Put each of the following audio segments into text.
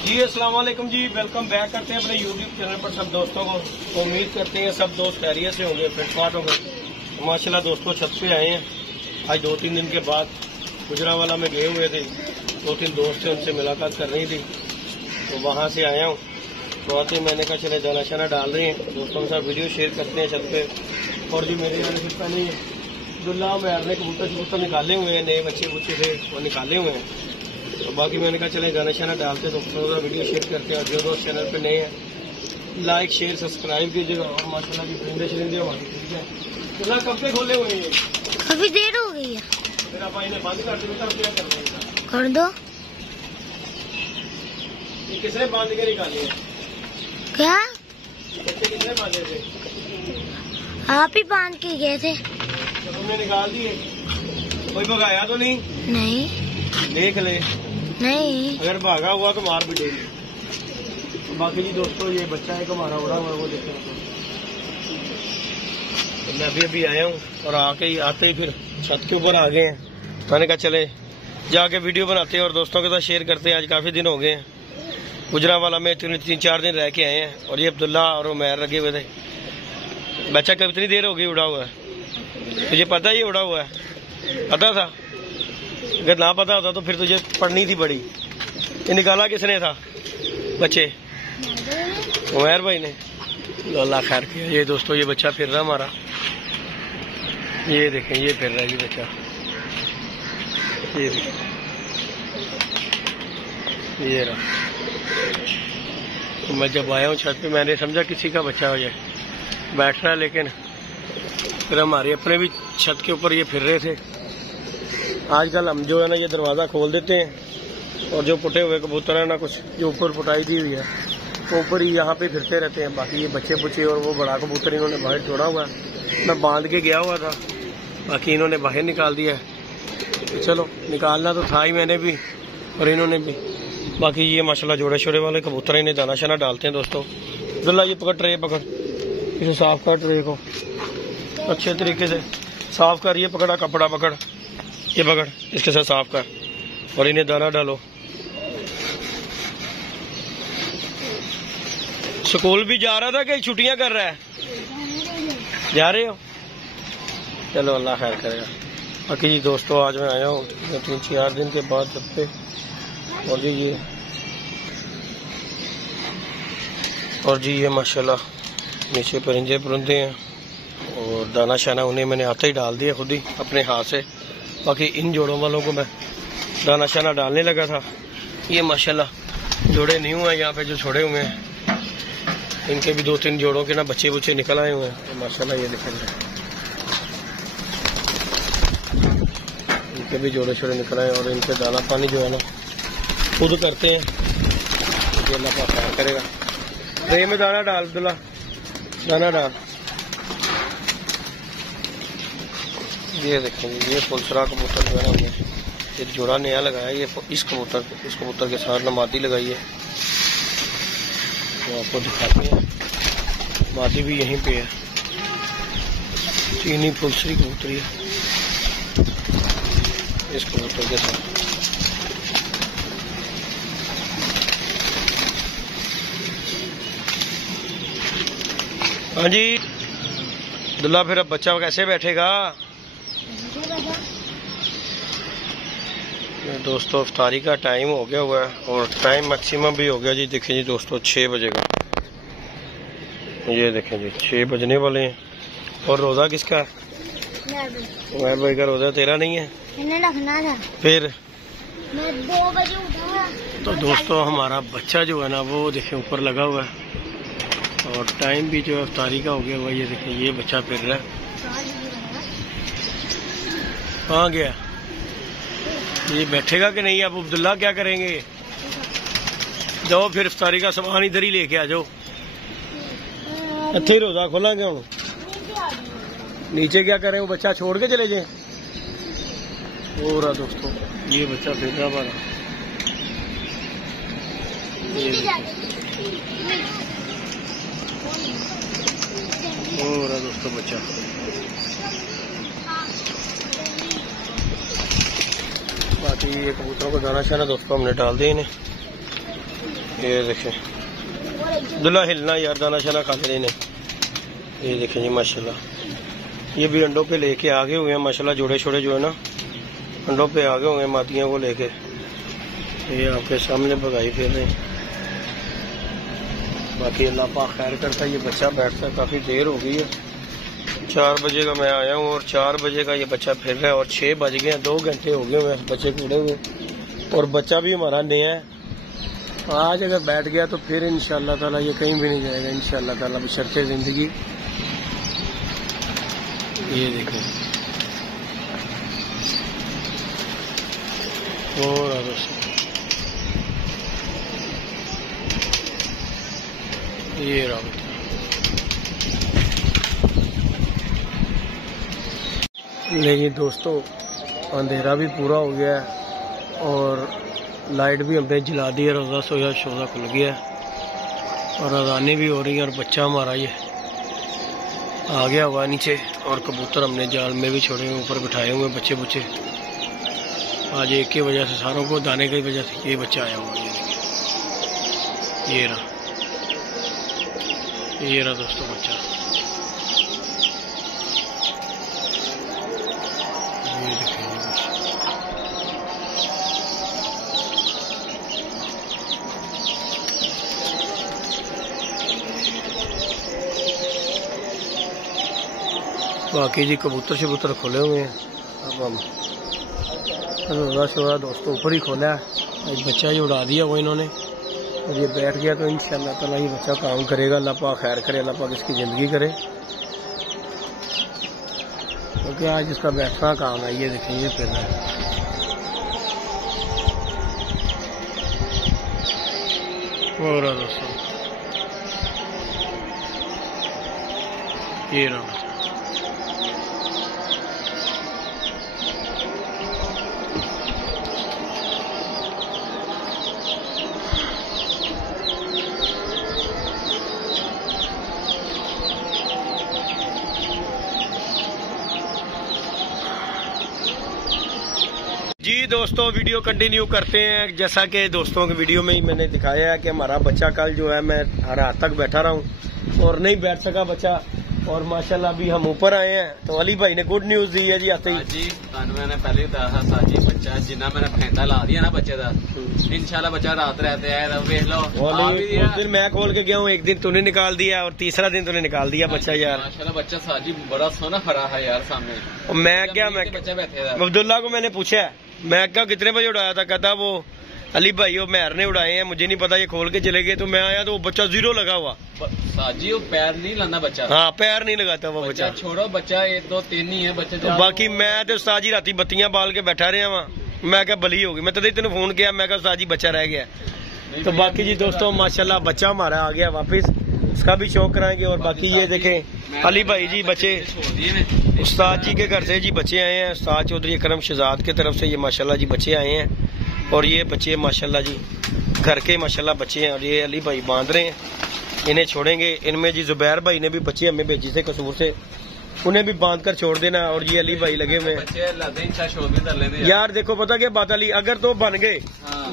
जी अस्सलाम वालेकुम जी, welcome back करते हैं अपने यूट्यूब चैनल पर सब दोस्तों को। उम्मीद करते हैं सब दोस्त खैरियत से होंगे, फिटफाट होंगे। माशाल्लाह दोस्तों छत पे आए हैं आज 2-3 दिन के बाद। गुजरांवाला में गए हुए थे, 2-3 दोस्त थे, उनसे मुलाकात करनी थी तो वहाँ से आया हूँ। तो आते ही मैंने कहा चले दाना शाना डाल रहे हैं, दोस्तों के साथ वीडियो शेयर करते हैं छत पे। और जो मेरे आने से पहले अब्दुल्ला मैर ने कबूतर निकाले हुए हैं, नए बच्चे थे वो निकाले हुए हैं। तो बाकी मैंने कहा चले गाना शाना डालते तो थोड़ा वीडियो शेयर करते हैं। और जो दोस्त चैनल पे नए हैं लाइक शेयर सब्सक्राइब कीजिएगा। और माशाल्लाह की परिंदे शरिंदे हमारी ठीक है। चला कब से खोले हुए हैं? काफी देर हो गई है। फिर आप इन्हें बंद कर दो, क्या कर रहे हैं? कर दो। ये किसने बांध के निकाले हैं? क्या बच्चे किसने बांधे थे? आप ही बांध के गए थे। तो तुमने निकाल दिए? कोई भगाया तो नहीं? नहीं देख ले, नहीं। अगर भागा हुआ तो मार पिटेगी। तो बाकी जी दोस्तों ये बच्चा है हमारा उड़ा हुआ, वो देखें। तो मैं अभी आया हूँ और आते ही फिर छत के ऊपर आ गए हैं। मैंने कहा चले जाके वीडियो बनाते हैं और दोस्तों के साथ शेयर करते हैं। आज काफी दिन हो गए हैं, गुजरांवाला में 3-4 दिन रह के आए हैं। और ये अब्दुल्ला और उमैर लगे हुए थे। बच्चा कब इतनी देर हो गई उड़ा हुआ है? तुझे पता है ये उड़ा हुआ है? पता था? अगर ना पता होता तो फिर तुझे पढ़नी थी बड़ी। ये निकाला किसने था बच्चे? उमैर भाई ने। अल्लाह खैर किया। ये दोस्तों ये बच्चा फिर रहा हमारा, ये देखें ये फिर रहा है ये बच्चा, ये देखें ये रहा। तो मैं जब आया हूँ छत पे मैंने समझा किसी का बच्चा हो जाए बैठ रहा है, लेकिन फिर हमारे अपने भी छत के ऊपर ये फिर रहे थे। आजकल हम जो है ना ये दरवाज़ा खोल देते हैं और जो पुटे हुए कबूतर है ना, कुछ जो ऊपर पुटाई दी हुई है वो ऊपर ही यहाँ पे फिरते रहते हैं। बाकी ये बच्चे बुच्चे और वो बड़ा कबूतर इन्होंने बाहर छोड़ा हुआ है। मैं बांध के गया हुआ था, बाकी इन्होंने बाहर निकाल दिया है। तो चलो निकालना तो था ही मैंने भी और इन्होंने भी। बाकी ये माशाल्लाह जोड़े शोड़े वाले कबूतर, इन्हें दाना शाना डालते हैं दोस्तों। अब्दुल्ला ये पकड़ ट्रे पकड़, इसे साफ कर, ट्रे को अच्छे तरीके से साफ कर। ये पकड़ा कपड़ा पकड़, ये पकड़, इसके साथ साफ कर और इन्हें दाना डालो। स्कूल भी जा रहा था कि छुट्टियां कर रहा है? जा रहे हो? चलो अल्लाह खैर करेगा। बाकी जी दोस्तों आज मैं आया हूँ 3-4 दिन के बाद छत पे। और जी ये माशाल्लाह नीचे परिंदे हैं और दाना शाना उन्हें मैंने आते ही डाल दिया खुद ही अपने हाथ से। बाकी इन जोड़ों वालों को मैं दाना शाना डालने लगा था। ये माशाल्लाह जोड़े न्यू हैं यहाँ पे जो छोड़े हुए हैं, इनके भी 2-3 जोड़ों के ना बच्चे बुच्चे निकल आए हुए हैं। तो माशाल्लाह ये देखेंगे इनके भी जोड़े छोड़े निकल आए और इनके दाना पानी जो है ना खुद करते हैं। तो अल्लाह पाक खैर करेगा। ट्रे में दाना डाल अब्दुल्ला, दाना डाल। ये देखेंगे ये फुलसरा कबूतर जो है ना हमने ये जोड़ा नया लगाया। ये इस कबूतर के साथ ना मादी लगाई है, तो आपको दिखाते हैं। मादी भी यहीं पे है, चीनी फुलसरी कबूतरी है इस कबूतर के साथ। हाँ जी अब्दुल्ला, फिर अब बच्चा कैसे बैठेगा? दोस्तों इफ्तारी का टाइम हो गया हुआ है और टाइम मैक्सिमम भी हो गया जी। देखें जी दोस्तों 6 बजेगा, ये देखें जी 6 बजने वाले हैं। और रोज़ा किसका है? उमैर भाई का रोज़ा, तेरा नहीं है? मैंने रखना था। फिर मैं 2 बजे उठा। तो दोस्तों हमारा बच्चा जो है ना वो देखें ऊपर लगा हुआ है और टाइम भी जो है इफ्तारी का हो गया हुआ। ये देखें ये बच्चा फिर रहा है। कहाँ गया? ये बैठेगा कि नहीं? अब अब्दुल्ला क्या करेंगे? जाओ फिर इफ्तारी का सामान इधर ही लेके आ जाओ। अच्छे रोजा खोला क्या? नीचे क्या करें? वो बच्चा छोड़ के चले जाए। हो रहा दोस्तों ये बच्चा फिर रहा हमारा। हो रहा दोस्तों बच्चा। बाकी ये कबूतरों को दाना शाना दोस्तों हमने डाल दिए इन्हें। ये देखें दुल्हा हिलना यार, दाना शाना खा लेने। ये देखें जी माशाल्लाह, ये भी अंडों पे लेके आगे हुए हैं माशाल्लाह। जोड़े छोड़े जो है ना अंडों पे आगे हुए हैं मातियों को लेके। ये आपके सामने भगाई फिर रहे हैं। बाकी अल्लाह पाक खैर करता है। ये बच्चा बैठता है, काफ़ी देर हो गई है। 4 बजे का मैं आया हूँ और 4 बजे का ये बच्चा फिर रहा है और 6 बज गए हैं, 2 घंटे हो गए हुए बच्चे खड़े हुए। और बच्चा भी हमारा नया है। आज अगर बैठ गया तो फिर इंशाअल्लाह ताला ये कहीं भी नहीं जाएगा इंशाअल्लाह ताला बशर्ते ज़िंदगी। ये देखें और ये रहा। लेकिन दोस्तों अंधेरा भी पूरा हो गया है और लाइट भी हमने जला दी है। रोज़ा सोया शोजा खुल गया है और अजानें भी हो रही हैं और बच्चा हमारा ये आ गया हुआ नीचे। और कबूतर हमने जाल में भी छोड़े हुए, ऊपर बिठाए हुए बच्चे बुच्चे। आज एक की वजह से सारों को दाने की वजह से ये बच्चा आया हुआ। ये रहा दोस्तों बच्चा। ये देखिए बाकी जी कबूतर शबूतर खोले हुए हैं। अब हम रोज़ा शोरा दोस्तों ऊपर ही खोला है। आज बच्चा ही उड़ा दिया वो इन्होंने और ये बैठ गया तो इंशाअल्लाह ताला ये बच्चा काम करेगा। अल्लाह पाक खैर करे, अल्लाह पाक इसकी ज़िंदगी करे। क्योंकि आज इसका बैठना काम है। ये देखें ये फिर है। और दोस्तों ये रहा। जी दोस्तों वीडियो कंटिन्यू करते हैं। जैसा कि दोस्तों की वीडियो में ही मैंने दिखाया है कि हमारा बच्चा कल जो है मैं रात तक बैठा रहा हूँ और नहीं बैठ सका बच्चा। और माशाल्लाह अभी हम ऊपर आए हैं तो अली भाई ने गुड न्यूज दी है जी आते ही। जी मैंने पहले कहा साजी बच्चा जिन्ना मैंने फेंटा ला दिया ना बच्चे का, इंशाल्लाह बच्चा रात रहते है। देख लो उस दिन मैं खोल के गया हूँ, एक दिन तूने निकाल दिया और तीसरा दिन तूने निकाल दिया बच्चा। यार माशाल्लाह बच्चा साजी बड़ा सोना खड़ा है यार सामने। मैं क्या मैं बच्चा बैठे था। अब्दुल्ला को मैंने पूछा, मैं क्या कितने बजे उड़ाया था? कहता वो अली भाई वो महर ने उड़ाए हैं, मुझे नहीं पता, ये खोल के चले गए। तो मैं आया तो वो बच्चा 0 लगा हुआ। साजी वो पैर नहीं लाना बच्चा। हाँ पैर नहीं लगाता वो बच्चा। छोड़ो बच्चा 1 2 3 ही है बच्चे। तो बाकी मैं तो साजी राती बत्तियां बाल के बैठा रहा वहाँ। मैं क्या बली होगी, मैं तेन फोन किया, मैं क्या साजी बच्चा रह गया। तो बाकी जी दोस्तों माशाल्लाह बच्चा हमारा आ गया वापिस, उसका भी शौक कराएंगे। और बाकी ये देखें अली भाई जी बच्चे उस्ताद जी के घर से जी बच्चे आए हैं। उस्ताद चौधरी अकरम शहजाद की तरफ से ये माशाल्लाह जी बच्चे आए हैं। और ये बच्चे माशाल्लाह जी घर के माशाल्लाह बच्चे हैं। और ये अली भाई बांध रहे हैं, इन्हें छोड़ेंगे। इनमें जी जुबैर भाई ने भी बच्चे हमें भेजी थे कसूर से, उन्हें भी बांध कर छोड़ देना। और ये अली भाई लगे हुए यार। देखो पता क्या बात अली, अगर तो बन गए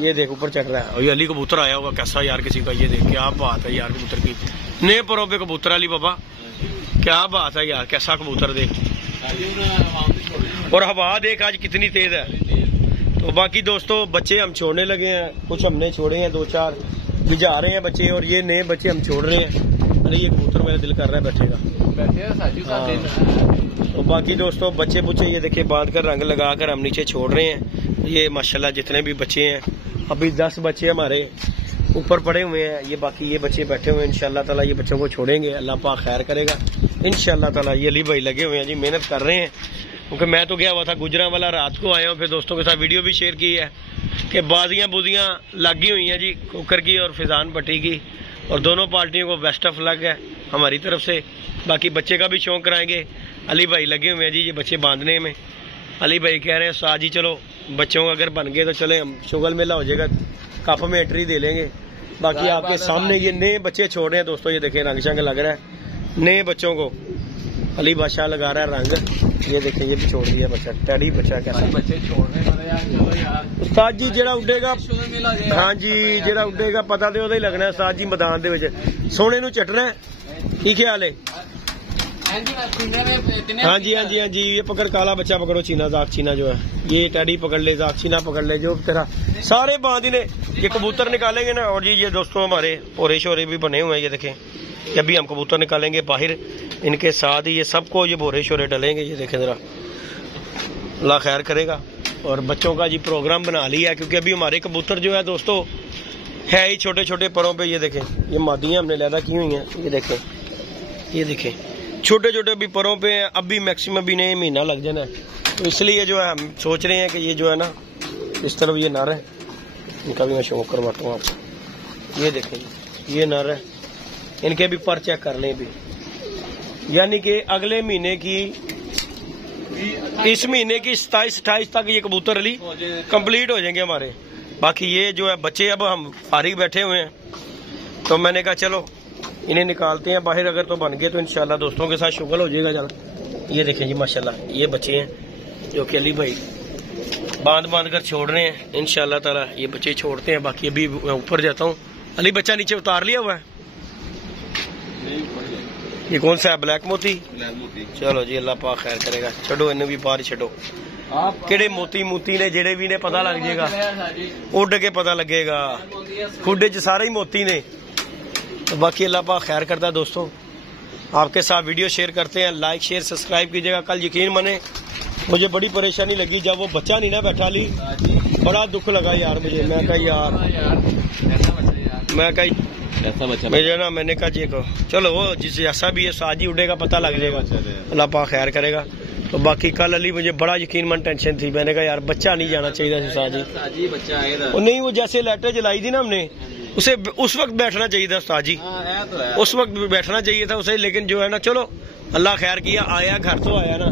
ये देख ऊपर चढ़ रहा है। और ये अली कबूतर आया होगा कैसा यार किसी का। ये देख क्या बात है यार कबूतर की, नए परों पे कबूतर अली बाबा क्या बात है यार, कैसा कबूतर देख। और हवा देख आज कितनी तेज है। तो बाकी दोस्तों बच्चे हम छोड़ने लगे हैं, कुछ हमने छोड़े हैं 2-4 भिजा रहे हैं बच्चे। और ये नए बच्चे हम छोड़ रहे हैं। अरे ये कबूतर मेरा दिल कर रहा है बैठेगा। तो बाकी दोस्तों बच्चे बुच्चे ये देखिए बांध कर रंग लगा कर हम नीचे छोड़ रहे हैं। ये माशाल्लाह जितने भी बच्चे हैं, अभी 10 बच्चे हमारे ऊपर पड़े हुए हैं। ये बाकी ये बच्चे बैठे हुए हैं। इंशाल्लाह ताला ये बच्चों को छोड़ेंगे, अल्लाह पाक खैर करेगा इंशाल्लाह ताला। ये अली भाई लगे हुए हैं जी, मेहनत कर रहे हैं। क्योंकि मैं तो गया हुआ था गुजरांवाला, रात को आया हूँ। फिर दोस्तों के साथ वीडियो भी शेयर की है कि बाजियाँ बुजियाँ लगी हुई हैं जी, कुकर की और फिजान भट्टी की। और दोनों पार्टियों को बेस्ट ऑफ लक है हमारी तरफ से। बाकी बच्चे का भी शौक कराएंगे। अली भाई लगे हुए हैं जी ये बच्चे बांधने में। अली भाई कह रहे हैं साज जी चलो बच्चों अगर बन गए तो चले, हम शुगल मेला हो जाएगा, कप में एंट्री दे लेंगे। बाकी आपके सामने ये नए बच्चे छोड़ रहे हैं दोस्तों। ये देखें रंग शंग लग रहा है नए बच्चों को। अली बादशाह लगा रहा है रंग। ये देखें, ये भी छोड़ दिया बच्चा, टैडी बच्चा कैसा। बच्चे छोड़ने वाले यार, चलो यार उस्ताद जी जेड़ा उड्डेगा, मिला जे। हाँ जी जेड़ा उड्डेगा पता तो ਉਹਦਾ ਹੀ लगना उस्ताद जी मैदान ਦੇ ਵਿੱਚ सोने ਨੂੰ चटना है। की ख्याल है? हाँ जी हाँ जी हाँ जी। ये पकड़, काला बच्चा पकड़ो, चीना जाग चीना जो है, ये टैडी पकड़ ले, जाग चीना पकड़ ले, जो तेरा सारे बांध ने। ये कबूतर निकालेंगे ना, और ये दोस्तों हमारे ओरे शोरे भी बने हुए हैं, ये देखें। जब भी हम कबूतर निकालेंगे बाहर, इनके साथ ही ये सबको ये बोरे शोरे डलेंगे। ये देखें जरा, अल्लाह खैर करेगा। और बच्चों का जी प्रोग्राम बना लिया है, क्योंकि अभी हमारे कबूतर जो है दोस्तों है ही छोटे छोटे परों पे। ये देखें, ये मादियाँ हमने लैदा की हुई हैं, ये देखें, ये देखें छोटे छोटे भी परों पे हैं। अभी मैक्सिमम भी नहीं, महीना लग जाना है, तो इसलिए जो है हम सोच रहे हैं कि ये जो है ना इस तरफ ये नर है, इनका भी मैं शौक करवाता हूँ आपको। ये देखें, ये नर है, इनके भी पर चेक कर लें भी, यानी कि अगले महीने की, इस महीने की 27-28 तक ये कबूतर अली कंप्लीट हो जाएंगे हमारे। बाकी ये जो है बच्चे अब हम फारिग बैठे हुए हैं, तो मैंने कहा चलो इन्हें निकालते हैं बाहर। अगर तो बन गए तो इंशाल्लाह दोस्तों के साथ शुगल हो जाएगा जल्द। ये देखें जी माशाल्लाह, ये बच्चे हैं जो कि अली भाई बांध कर छोड़ रहे हैं। इंशाल्लाह ताला ये बच्चे छोड़ते हैं। बाकी अभी मैं ऊपर जाता हूँ। अली बच्चा नीचे उतार लिया हुआ है। ये कौन सा है? ब्लैक मोती। चलो जी, अल्लाह पाक खैर करेगा। छोड़ो इन्हें भी बाहर छोड़ो। केड़े मोती ने जेड़े भी ने पता लग जाएगा, उड़ के पता लगेगा। खुडे च सारे ही मोती ने। तो बाकी अल्लाह पाक खैर करता है। दोस्तों आपके साथ वीडियो शेयर करते हैं, लाइक शेयर सब्सक्राइब कीजिएगा। कल यकीन माने मुझे बड़ी परेशानी लगी जब वो बच्चा नहीं ना बैठा ली, बड़ा दुख लगा यार मुझे। मैं कहा यार, मैं कहा ऐसा बच्चा मुझे ना, मैंने कहा जी को चलो वो जिस जैसा भी है साजी उड़ेगा पता लग जाएगा। अल्लाह पाक खैर करेगा। तो बाकी कल अली मुझे बड़ा यकीन मन टेंशन थी। मैंने कहा यार बच्चा नहीं जाना चाहिए साजी बच्चा आएगा। नहीं, वो जैसे लाइटें जलाई थी ना हमने, उसे उस वक्त बैठना चाहिए था उस्ताद जी, तो है। उस वक्त बैठना चाहिए था उसे। लेकिन जो है ना, चलो अल्लाह खैर किया, आया घर तो आया ना,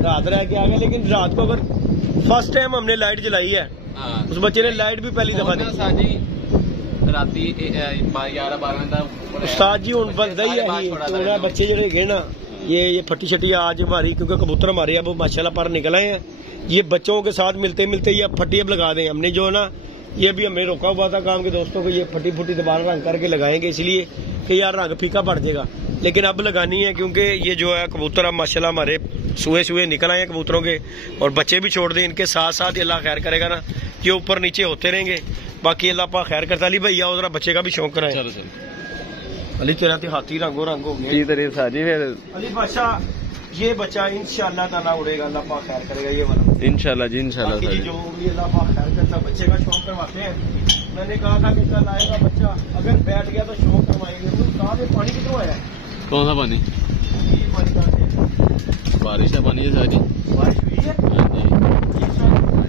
रात रह के आ गया। लेकिन रात को अगर फर्स्ट टाइम हमने लाइट जलाई है, उस बच्चे ने लाइट भी पहली दफा दी। राती 11-12 उस्ताद जी हूँ बनता ही है। बच्चे जो गए ना, ये फटी शटी आज हमारी, क्योंकि कबूतर हमारे अब माशाल्लाह पर निकल आए हैं। ये बच्चों के साथ मिलते मिलते ये फटी अब लगा दें हमने, जो है ना ये भी हमने रोका हुआ था काम के दोस्तों को। ये फटी फुटी दोबारा रंग करके लगाएंगे, इसलिए कि यार रंग फीका पड़ जाएगा। लेकिन अब लगानी है, क्योंकि ये जो है कबूतर अब माशाल्लाह हमारे सुए निकल आए हैं कबूतरों के, और बच्चे भी छोड़ दें। इनके साथ साथ अल्लाह खैर करेगा ना, ये ऊपर नीचे होते रहेंगे। बाकी अल्लाह पाक खैर करता। अली भैया उधर बच्चे का भी शौक कराए। चलो अली तेरा तो हाथी रंगो रंग हो गया। अली बादशाह ये बच्चा इंशाल्लाह ताला उड़ेगा, अल्लाह पाक खैर करेगा ये वाला इंशाल्लाह जी, इंशाल्लाह बाकी जो भी अल्लाह पाक खैर करता। बच्चे का शौक करवाते हैं। मैंने कहा था कि कल आएगा बच्चा, अगर बैठ गया तो शौक करवाएंगे। तो कहा पानी कितना आया? कौन सा पानी? बारिश का पानी है सारी। बारिश हुई है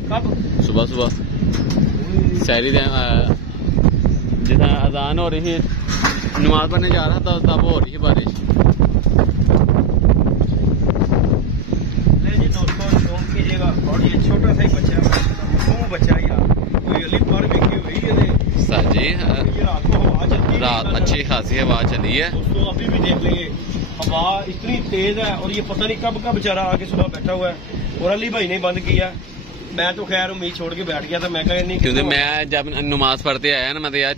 कब? सुबह सैरी जितना अजान हो रही थी, नमाज पढ़ने जा रहा था, तब हो रही है बारिश। जी दोस्तों शौक कीजिएगा। और ये छोटा सा ही बच्चा है, बच्चा यार, कोई अली पर देखी हुई है साजी। रात को हवा चलती, रात अच्छी खासी हवा चली है दोस्तों। अभी भी देख लेंगे, हवा इतनी तेज है, और ये पता नहीं कब का बेचारा आके सुबह बैठा हुआ है। और अली भाई ने बंद किया। मैं तो खैर उम्मीद छोड़ के बैठ गया था। मैं कहा नहीं, क्योंकि मैं जब नमाज पढ़ते आया ना, मतलब यार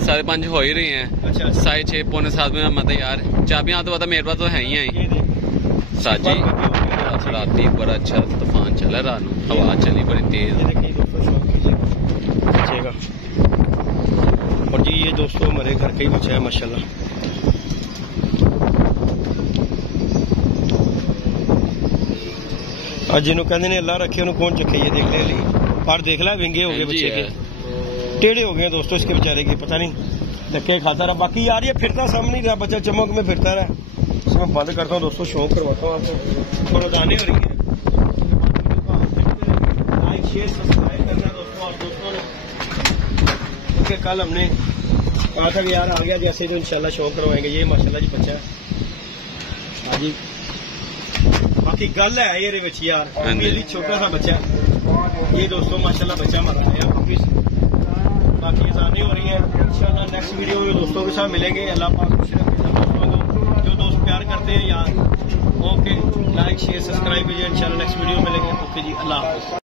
6-5 हो ही रही हैं। अच्छा 6:30 पौने 7 में, मतलब यार चाबियां तो पता मेरे पास तो है ही हैं साजी। राती बड़ा अच्छा तूफान चला, रात को हवा चली बड़ी तेज। और जी ये दोस्तों हमारे घर का ही बच्चा है माशाल्लाह। आज जिन्हों कहते ने अल्लाह रखे उन्होंने कौन चखे। ये देख ले ली पर देख ला विंगे हो गए बच्चे के, टेढ़े हो गए दोस्तों इसके बेचारे के, पता नहीं धक्के खाता रहा। बाकी यार ये फिरता सामने ही रहा, बच्चा चमक में फिरता रहा। इसमें बंद करता हूँ दोस्तों, शौक करवाता हूँ आपको। और दाने हो रही है, लाइक शेयर सब्सक्राइब करना दोस्तों। आप दोस्तों ने क्योंकि कल हमने कहा था कि यार आ गया जैसे तो इंशाल्लाह शौक करवाएंगे। ये माशाल्लाह जी बच्चा है हाँ जी। बाकी गल है ये विच यार, मेरी छोटा सा बच्चा ये दोस्तों माशाल्लाह बच्चा मर गया वापिस। बाकी अज़ानें हो रही हैं। इंशाल्लाह नेक्स्ट वीडियो में दोस्तों के साथ मिलेंगे। अल्लाह पाक खुश रखे दोस्तों को, जो दोस्त प्यार करते हैं यार। ओके, लाइक शेयर सब्सक्राइब कीजिए, इंशाल्लाह नेक्स्ट वीडियो मिलेंगे। ओके जी, अल्लाह हाफ़िज़।